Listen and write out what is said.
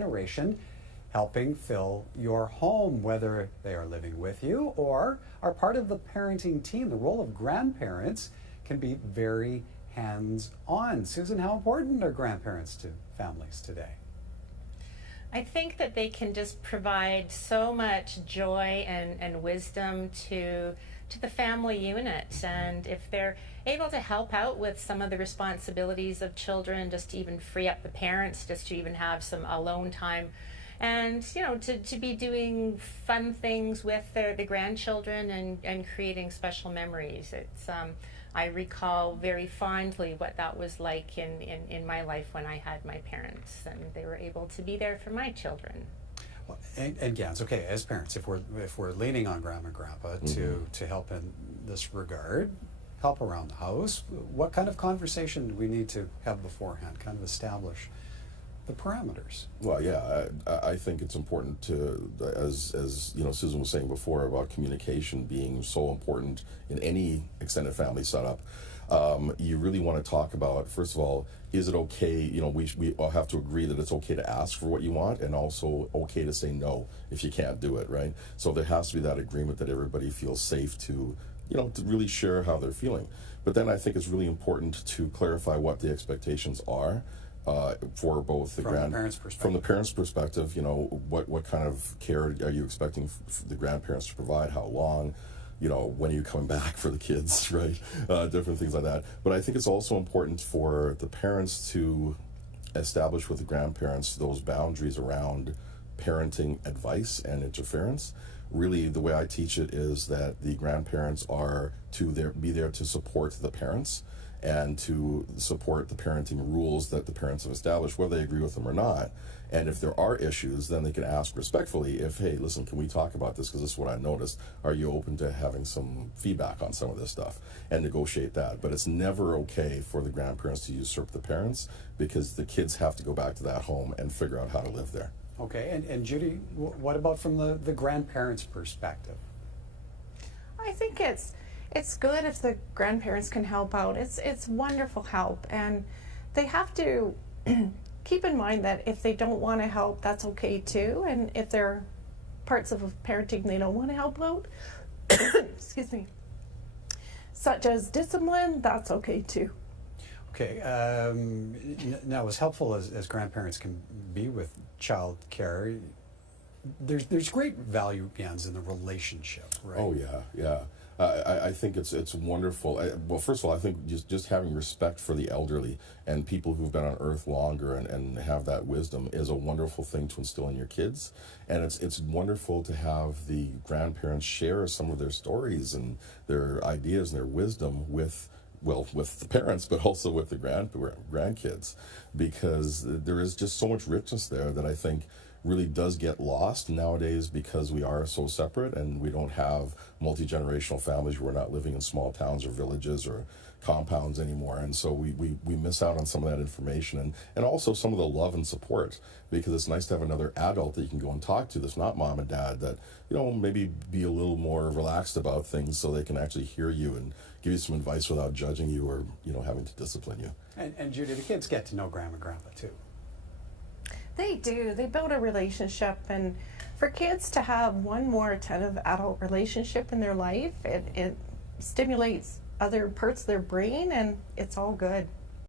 generation helping fill your home, whether they are living with you or are part of the parenting team. The role of grandparents can be very hands-on. Susan, how important are grandparents to families today? I think that they can just provide so much joy and wisdom to the family unit. And if they're able to help out with some of the responsibilities of children, just to even free up the parents, just to even have some alone time, and to be doing fun things with the grandchildren and creating special memories. It's I recall very fondly what that was like in my life when I had my parents, and they were able to be there for my children. Well, and yeah, it's okay as parents if we're leaning on grandma and grandpa to help in this regard, help around the house. What kind of conversation do we need to have beforehand? Kind of establish the parameters. Well, yeah, I think it's important to, as Susan was saying before about communication being so important in any extended family setup. You really want to talk about, first of all, is it okay, we all have to agree that it's okay to ask for what you want, and also okay to say no if you can't do it, right? So there has to be that agreement that everybody feels safe to really share how they're feeling. But then I think it's really important to clarify what the expectations are. For both the from the parents' perspective, what kind of care are you expecting the grandparents to provide? How long? When are you coming back for the kids? Right? Different things like that. But I think it's also important for the parents to establish with the grandparents those boundaries around parenting advice and interference. Really, the way I teach it is that the grandparents are be there to support the parents and to support the parenting rules that the parents have established, whether they agree with them or not. And if there are issues, then they can ask respectfully hey, listen, can we talk about this? Because this is what I noticed. Are you open to having some feedback on some of this stuff? And negotiate that. But it's never okay for the grandparents to usurp the parents, because the kids have to go back to that home and figure out how to live there. Okay, and Judy, what about from the grandparents' perspective? I think it's good if the grandparents can help out. It's wonderful help, and they have to keep in mind that if they don't want to help, that's okay too. And if there are parts of parenting they don't want to help out, excuse me, such as discipline, that's okay too. Okay, now as helpful as grandparents can be with child care, there's great value, Gans, in the relationship, right? Oh yeah. I think it's wonderful. Well, first of all, I think just having respect for the elderly and people who've been on earth longer and have that wisdom is a wonderful thing to instill in your kids. And it's wonderful to have the grandparents share some of their stories and their ideas and their wisdom with the parents, but also with the grandkids, because there is just so much richness there that I think really does get lost nowadays, because we are so separate and we don't have multi-generational families. We're not living in small towns or villages or compounds anymore, and so we miss out on some of that information and also some of the love and support, because it's nice to have another adult that you can go and talk to that's not mom and dad, that maybe be a little more relaxed about things so they can actually hear you and give you some advice without judging you or having to discipline you. And Judy, the kids get to know grandma and grandpa too. They do. They build a relationship, and for kids to have one more attentive adult relationship in their life, it stimulates other parts of their brain, and it's all good.